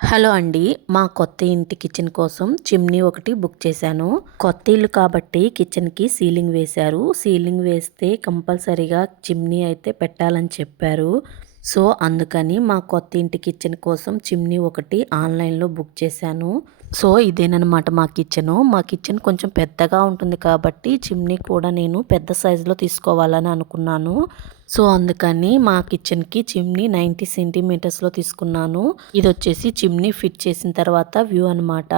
Hello అండి. మా కొత్త ఇంటి కిచెన్ కోసం చిమ్నీ ఒకటి బుక్ చేశాను. కొత్త ఇల్లు కాబట్టి కిచెన్‌కి సీలింగ్ వేశారు. సీలింగ్ వేస్తే కంపల్సరీగా చిమ్నీ అయితే పెట్టాలని చెప్పారు. సో, అందుకని మా కొత్త ఇంటి కిచెన్ కోసం చిమ్నీ ఒకటి ఆన్‌లైన్‌లో బుక్ చేశాను. సో, ఇదేననమాట మా కిచెను. మా కిచెన్ కొంచెం పెద్దగా ఉంటుంది కాబట్టి చిమ్నీ కూడా నేను పెద్ద సైజులో తీసుకోవాలని అనుకున్నాను. సో, అందుకని మా కిచెన్‌కి చిమ్నీ 90 సెంటీమీటర్స్‌లో తీసుకున్నాను. ఇదొచ్చేసి చిమ్నీ ఫిట్ చేసిన తర్వాత వ్యూ అనమాట.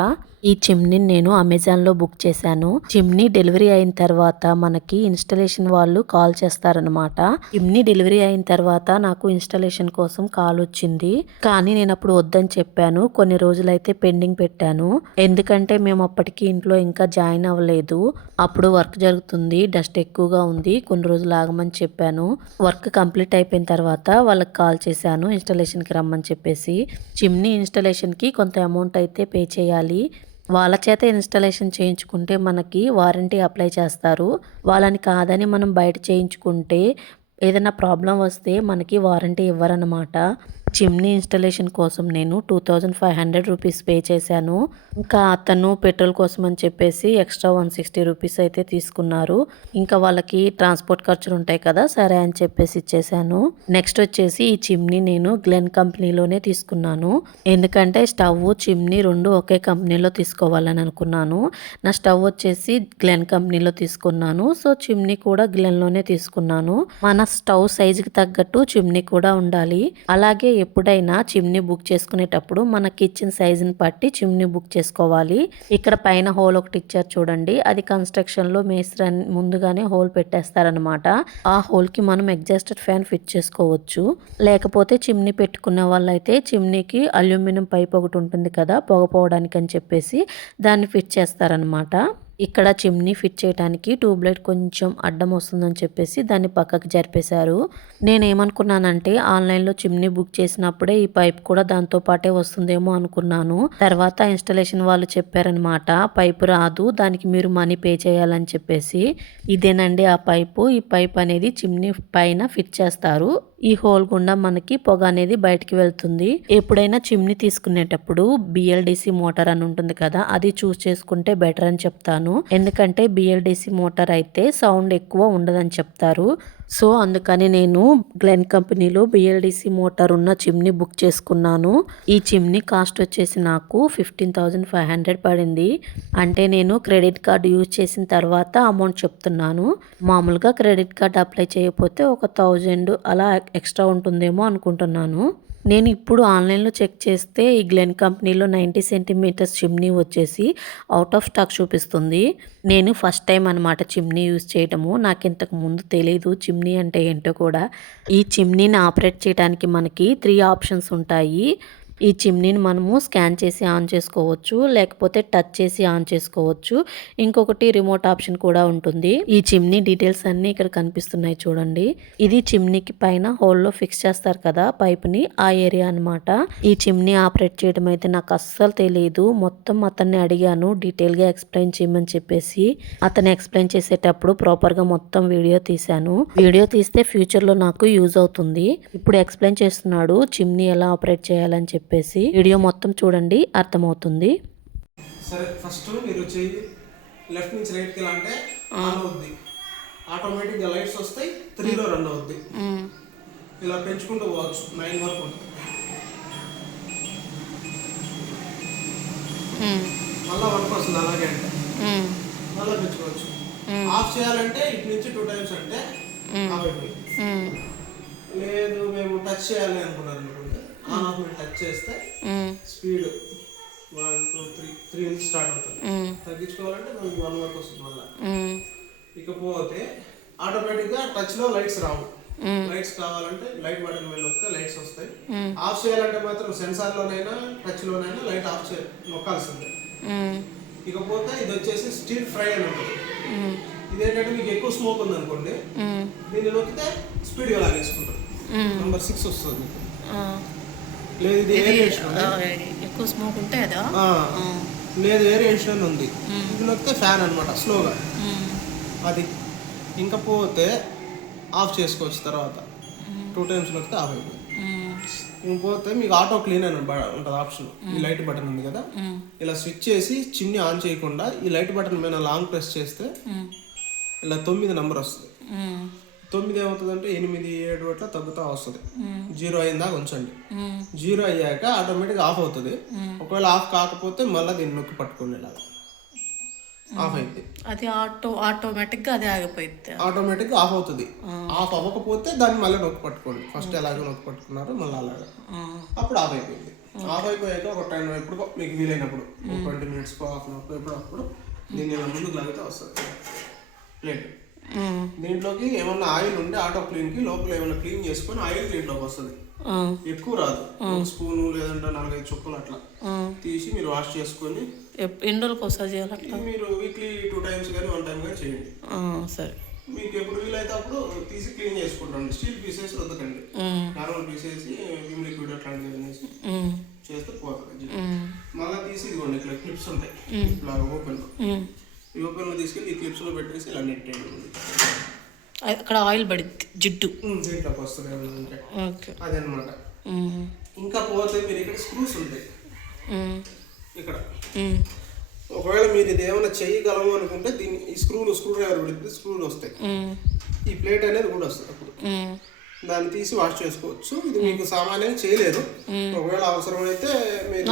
ఈ చిమ్నీని నేను అమెజాన్‌లో బుక్ చేశాను. చిమ్నీ డెలివరీ అయిన తర్వాత మనకి ఇన్‌స్టాలేషన్ వాళ్ళు కాల్ చేస్తారనమాట. చిమ్నీ డెలివరీ అయిన తర్వాత నాకు ఇన్‌స్టాలేషన్ కోసం కాల్ వచ్చింది. కానీ నేనప్పుడు వద్దని చెప్పాను. కొన్ని రోజులైతే పెండింగ్ పెట్టాను. ఎందుకంటే మేము అప్పటికి ఇంట్లో ఇంకా జాయిన్ అవ్వలేదు. అప్పుడు వర్క్ జరుగుతుంది. డస్ట్ ఎక్కువగా ఉంది. కొన్ని రోజులు ఆగమని చెప్పాను. వర్క్ కంప్లీట్ అయిపోయిన తర్వాత వాళ్ళకి కాల్ చేశాను ఇన్‌స్టాలేషన్‌కి రమ్మని చెప్పేసి. చిమ్నీ ఇన్‌స్టాలేషన్‌కి కొంత అమౌంట్ అయితే పే చేయాలి. వాళ్ళ చేత ఇన్‌స్టాలేషన్ చేయించుకుంటే మనకి వారంటీ అప్లై చేస్తారు. వాళ్ళని కాదని మనం బయట చేయించుకుంటే ఏదైనా ప్రాబ్లమ్ వస్తే మనకి వారంటీ ఇవ్వరనమాట. చిమ్నీ ఇన్‌స్టాలేషన్ కోసం నేను 2500 రూపీస్ పే చేశాను. ఇంకా అతను పెట్రోల్ కోసం అని చెప్పేసి ఎక్స్ట్రా 160 రూపీస్ అయితే తీసుకున్నారు. ఇంకా వాళ్ళకి ట్రాన్స్‌పోర్ట్ ఖర్చులు ఉంటాయి కదా! సరే అని చెప్పేసి ఇచ్చేశాను. నెక్స్ట్ వచ్చేసి ఈ చిమ్నీ నేను గ్లెన్ కంపెనీలోనే తీసుకున్నాను. ఎందుకంటే స్టవ్, చిమ్నీ 2 ఒకే కంపెనీలో తీసుకోవాలని అనుకున్నాను. నా స్టవ్ వచ్చేసి గ్లెన్ కంపెనీలో తీసుకున్నాను. సో, చిమ్నీ కూడా గ్లెన్‌లోనే తీసుకున్నాను. మన స్టవ్ సైజుకి తగ్గట్టు చిమ్నీ కూడా ఉండాలి. అలాగే ఎప్పుడైనా చిమ్నీ బుక్ చేసుకునేటప్పుడు మన కిచెన్ సైజుని బట్టి చిమ్నీ బుక్ చేసుకోవాలి. ఇక్కడ పైన హోల్ ఒకటి ఇచ్చారు చూడండి. అది కన్‌స్ట్రక్షన్‌లో మేస్త్రి ముందుగానే హోల్ పెట్టేస్తారనమాట. ఆ హోల్‌కి మనం ఎగ్జాస్టర్ ఫ్యాన్ ఫిట్ చేసుకోవచ్చు. లేకపోతే చిమ్నీ పెట్టుకునే వాళ్ళైతే చిమ్నీకి అల్యూమినియం పైప్ ఒకటి ఉంటుంది కదా! పొగ పోవడానికి అని చెప్పేసి దాన్ని ఫిట్ చేస్తారనమాట. ఇక్కడ చిమ్నీ ఫిట్ చేయడానికి ట్యూబ్ లైట్ కొంచెం అడ్డం వస్తుందని చెప్పేసి దాన్ని పక్కకు జరిపేశారు. నేనేమనుకున్నానంటే ఆన్‌లైన్‌లో చిమ్నీ బుక్ చేసినప్పుడే ఈ పైప్ కూడా దాంతో పాటే వస్తుందేమో అనుకున్నాను. తర్వాత ఇన్‌స్టాలేషన్ వాళ్ళు చెప్పారనమాట. పైపు రాదు, దానికి మీరు మనీ పే చేయాలని చెప్పేసి. ఇదేనండి ఆ పైపు. ఈ పైప్ అనేది చిమ్నీ పైన ఫిట్ చేస్తారు. ఈ హోల్ గుండా మనకి పొగ అనేది బయటికి వెళ్తుంది. ఎప్పుడైనా చిమ్నీ తీసుకునేటప్పుడు బిఎల్‌డిసి మోటార్ అని ఉంటుంది కదా! అది చూస్ చేసుకుంటే బెటర్ అని చెప్తాను. ఎందుకంటే బిఎల్‌డిసి మోటార్ అయితే సౌండ్ ఎక్కువ ఉండదని చెప్తారు. సో, అందుకని నేను గ్లెన్ కంపెనీలో బిఎల్‌డిసి మోటార్ ఉన్న చిమ్నీ బుక్ చేసుకున్నాను. ఈ చిమ్నీ కాస్ట్ వచ్చేసి నాకు 15,500 పడింది. అంటే నేను క్రెడిట్ కార్డ్ యూజ్ చేసిన తర్వాత అమౌంట్ చెప్తున్నాను. మామూలుగా క్రెడిట్ కార్డ్ అప్లై చేయకపోతే ఒక 1000 అలా ఎక్స్ట్రా ఉంటుందేమో అనుకుంటున్నాను. నేను ఇప్పుడు ఆన్‌లైన్‌లో చెక్ చేస్తే ఈ గ్లెన్ కంపెనీలో 90 సెంటీమీటర్స్ చిమ్నీ వచ్చేసి ఔట్ ఆఫ్ స్టాక్ చూపిస్తుంది. నేను ఫస్ట్ టైం అనమాట చిమ్నీ యూజ్ చేయడము. నాకింతకు ముందు తెలీదు చిమ్నీ అంటే ఏంటో కూడా. ఈ చిమ్నీని ఆపరేట్ చేయడానికి మనకి 3 ఆప్షన్స్ ఉంటాయి. ఈ చిమ్నీని మనము స్కాన్ చేసి ఆన్ చేసుకోవచ్చు. లేకపోతే టచ్ చేసి ఆన్ చేసుకోవచ్చు. ఇంకొకటి రిమోట్ ఆప్షన్ కూడా ఉంటుంది. ఈ చిమ్నీ డీటెయిల్స్ అన్నీ ఇక్కడ కనిపిస్తున్నాయి చూడండి. ఇది చిమ్నీకి పైన హోల్‌లో ఫిక్స్ చేస్తారు కదా పైప్‌ని, ఆ ఏరియా అనమాట. ఈ చిమ్నీ ఆపరేట్ చేయడం అయితే నాకు అస్సలు తెలీదు. మొత్తం అతన్ని అడిగాను డీటెయిల్‌గా ఎక్స్‌ప్లెయిన్ చేయమని చెప్పేసి. అతను ఎక్స్‌ప్లెయిన్ చేసేటప్పుడు ప్రాపర్‌గా మొత్తం వీడియో తీశాను. వీడియో తీస్తే ఫ్యూచర్‌లో నాకు యూజ్ అవుతుంది. ఇప్పుడు ఎక్స్‌ప్లెయిన్ చేస్తున్నాడు చిమ్నీ ఎలా ఆపరేట్ చేయాలని చెప్పేసి. వీడియో మొత్తం చూడండి, అర్థమవుతుంది. సరే, ఫస్ట్ మీరు చెయ్యి లెఫ్ట్ నుంచి రైట్కి ఎలా అంటే ఆన్ అవుద్ది. ఆటోమేటిక్గా లైట్స్ వస్తాయి, 3లో రన్ అవుద్ది. ఇలా పెంచుకుంటూ పోవచ్చు 9 వరకు ఉంటుంది. మళ్ళీ 1 వస్తుంది అలాగే అంటే మళ్ళీ పెంచుకోవచ్చు. ఆఫ్ చేయాలంటే ఇటు నుంచి 2 టైమ్స్ అంటే ఆఫ్ అయిపోయింది. లేదు మేము టచ్ చేయాలి అనుకున్నారు అనుకోండి, ఆన్ ఆఫ్ మీరు టచ్ చేస్తే స్పీడ్ 1 2 3 నుంచి స్టార్ట్ అవుతుంది. తగ్గించుకోవాలంటే మనకి 1 వరకు వస్తుంది మళ్ళీ. ఇకపోతే ఆటోమేటిక్గా టచ్లో లైట్స్ రావు. లైట్స్ కావాలంటే లైట్ బటన్ మీద నొక్కితే లైట్స్ వస్తాయి. ఆఫ్ చేయాలంటే మాత్రం సెన్సార్లోనైనా టచ్లోనైనా లైట్ ఆఫ్ నొక్కాల్సిందే. ఇకపోతే ఇది వచ్చేసి స్టిర్ ఫ్రై అని ఉంటుంది. ఇదేంటంటే మీకు ఎక్కువ స్మోక్ ఉంది అనుకోండి, దీన్ని నొక్కితే స్పీడ్గా లాగేసుకుంటారు. నెంబర్ 6 వస్తుంది. లేదు ఇది ఏరియేషన్ ఎక్కువ స్మోక్ ఉంటే అదా? లేదు ఏరియేషన్ ఉంది. ఇది నొక్కితే ఫ్యాన్ అనమాట స్లోగా. అది ఇంకపోతే ఆఫ్ చేసుకోవచ్చు తర్వాత 2 టైమ్స్ నొక్కితే ఆఫ్ అయిపోయింది. ఇంకోతే మీకు ఆటో క్లీన్ అని ఉంటుంది ఆప్షన్. ఈ లైట్ బటన్ ఉంది కదా, ఇలా స్విచ్ చేసి చిమ్నీ ఆన్ చేయకుండా ఈ లైట్ బటన్ మీద లాంగ్ ప్రెస్ చేస్తే ఇలా 9 నెంబర్ వస్తుంది. 9 ఏమవుతుందంటే 8, 7 అట్లా తగ్గుతూ వస్తుంది. 0 అయిందాక ఉంచండి. 0 అయ్యాక ఆటోమేటిక్గా ఆఫ్ అవుతుంది. ఒకవేళ ఆఫ్ కాకపోతే మళ్ళీ దీన్ని నొక్కి పట్టుకోండి, ఇలా ఆఫ్ అయింది. అది ఆటోమేటిక్గా అది ఆగిపోయింది, ఆటోమేటిక్గా ఆఫ్ అవుతుంది. ఆఫ్ అవ్వకపోతే దాన్ని మళ్ళీ నొక్కి పట్టుకోండి. ఫస్ట్ ఎలాగో నొక్కి పట్టుకున్నారు, మళ్ళీ అలాగా అప్పుడు ఆఫ్ అయిపోయింది. ఆఫ్ అయిపోయాక ఒక 10 ఎప్పుడు మీకు వీలైనప్పుడు 20 minutes హాఫ్ అన్ అవర్ ఎప్పుడప్పుడు దీన్ని ఇలా ముందుకు లాగితే వస్తుంది ప్లేట్. దీంట్లోకి ఏమన్నా ఆయిల్ ఉంటే ఆటో క్లీన్కి లోపల ఏమైనా క్లీన్ చేసుకొని ఆయిల్ దీంట్లోకి వస్తుంది. ఎక్కువ రాదు, స్పూను లేదంటే 4-5 చుక్కలు అట్లా తీసి మీరు వాష్ చేసుకొని ఎన్ని రోజులకు ఒకసారి చేయాలి? మీరు వీక్లీ 2 times కానీ 1 time కానీ చేయండి. సరే, మీకు ఎప్పుడు వీలైతే అప్పుడు తీసి క్లీన్ చేసుకుంటాండి. స్టీల్ పీసెస్ వద్దకండి, నార్మల్ పీసెస్ విమ్ లిక్విడ్ అట్లాంటివి అనేసి చేస్తే పోతుంది. మళ్ళీ తీసి ఇదిగోండి ఇట్లా క్లిప్స్ ఉంటాయి, ఇట్లా ఓపెన్ ఈ ఓపెన్లో తీసుకెళ్ళి ఈ క్లిప్స్లో పెట్టేసి ఇలా నెట్టేయండి. అక్కడ ఆయిల్ పడింది, జిడ్డు దీంట్లోకి వస్తుంది అదనమాట. ఇంకా పోతే మీరు ఇక్కడ స్క్రూస్ ఉంటాయి ఇక్కడ. ఒకవేళ మీరు ఇది ఏమైనా చేయగలము అనుకుంటే దీన్ని ఈ స్క్రూ డ్రైవర్ పెడితే స్క్రూలు వస్తాయి. ఈ ప్లేట్ అనేది కూడా వస్తుంది. అప్పుడు దాన్ని తీసి వాష్ చేసుకోవచ్చు. ఇది మీకు సామాన్యంగా చేయలేదు, ఒకవేళ అవసరమైతే మీరు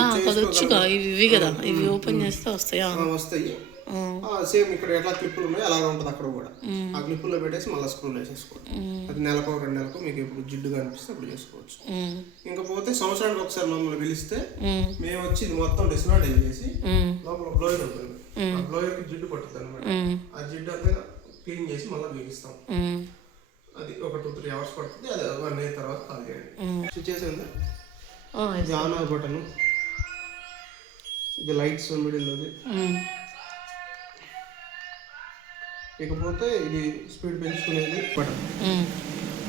ఇవి కదా, ఇవి ఓపెన్ చేస్తే వస్తాయి. సేమ్ ఇక్కడ ఎట్లా క్లిప్పులు ఉన్నాయో అలాగే ఉంటుంది అక్కడ కూడా. ఆ క్లిప్పుల్లో పెట్టేసి మళ్ళీ స్క్రూలు వేసేసుకోవచ్చు. అది నెలకో 2 నెలలకు మీకు ఎప్పుడు జిడ్డుగా అనిపిస్తే అప్పుడు చేసుకోవచ్చు. ఇంకపోతే సంవత్సరానికి ఒకసారి మమ్మల్ని పిలిస్తే మేము వచ్చి ఇది మొత్తం డిస్మాంటిల్ చేసి లోపల బ్లోయర్ ఉంటుంది, ఆ బ్లోయర్కి జిడ్డు పట్టుతుంది అనమాట. ఆ జిడ్డు అంతా క్లీన్ చేసి మళ్ళీ బిగిస్తాం. అది ఒక 2-3 hours పడుతుంది. అది 1 day తర్వాత కాల్ చేయండి. స్విచ్ చేసిందా, ఇది ఆన్ ఆఫ్ బటన్, ఇది లైట్స్ మిడిల్లోది. ఇకపోతే ఇది స్పీడ్ పెంచుకునేది బటన్.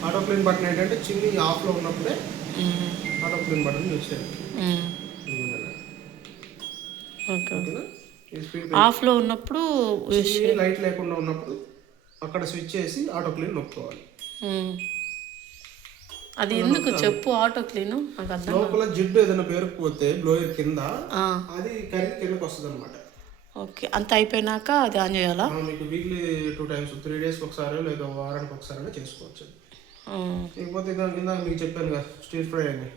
ఆటో క్లీన్ బటన్ ఏంటంటే చిమ్నీ ఆఫ్లో ఉన్నప్పుడే ఆటో క్లీన్ బటన్ యూజ్ చేయాలి. ఆఫ్లో ఉన్నప్పుడు లైట్ లేకుండా ఉన్నప్పుడు అక్కడ స్విచ్ చేసి ఆటో క్లీన్ నొక్కుకోవాలి. అది ఎందుకు చెప్పు, ఆటో క్లీన్ లోపల జిడ్డు ఏదైనా పేరుకుపోతే బ్లోయర్ కింద అది కరిగి కిందకి వస్తుంది అనమాట. ఓకే, అంత అయిపోయినాక అది ఆన్ చేయాలా? మీకు వీక్లీ 2 times 3 days ఒకసారి లేదా వారానికి ఒకసారి చేసుకోవచ్చు. లేకపోతే కింద మీకు చెప్పాను కదా స్టీర్ ఫ్రై అని,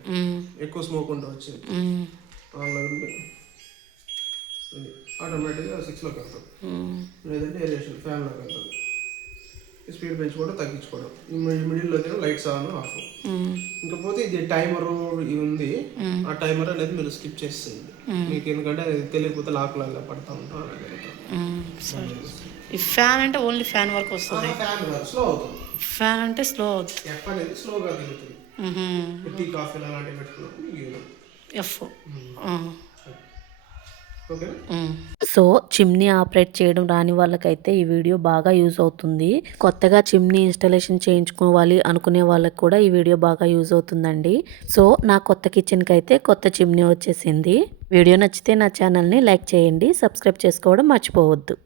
ఎక్కువ స్మోక్ ఉంటే వచ్చింది ఆటోమేటిక్గా 6లోకి వెళ్తుంది, లేదంటే ఏరియేషన్ ఫ్యాన్లోకి వెళ్తుంది. స్పీడ్ పెంచుకోవడం తగ్గించుకోవడం. ఈ మిడిల్లో లైట్స్ ఆన్ ఆఫ్. ఇంకపోతే ఇది టైమర్ ఇది ఉంది, ఆ టైమర్ అనేది మీరు స్కిప్ చేసేయండి మీకు, ఎందుకంటే అది తెలియకపోతే లాక్లాగా పడతా ఉంటాం. ఈ ఫ్యాన్ అంటే ఓన్లీ ఫ్యాన్ వరకు వస్తుంది, ఫ్యాన్ స్లో అవుతుంది. ఫ్యాన్ అంటే స్లో అవుతుంది, ఎఫ్ అనేది స్లోగా తిరుగుతుంది. టీ కాఫీలు అలాంటివి పెట్టుకున్నప్పుడు ఎఫ్. సో చిమ్నీ ఆపరేట్ చేయడం రాని వాళ్ళకైతే ఈ వీడియో బాగా యూజ్ అవుతుంది. కొత్తగా చిమ్నీ ఇన్స్టాలేషన్ చేయించుకోవాలి అనుకునే వాళ్ళకి కూడా ఈ వీడియో బాగా యూజ్ అవుతుందండి. సో నా కొత్త కిచెన్కి అయితే కొత్త చిమ్నీ వచ్చేసింది. వీడియో నచ్చితే నా ఛానల్ని లైక్ చేయండి, సబ్స్క్రైబ్ చేసుకోవడం మర్చిపోవద్దు.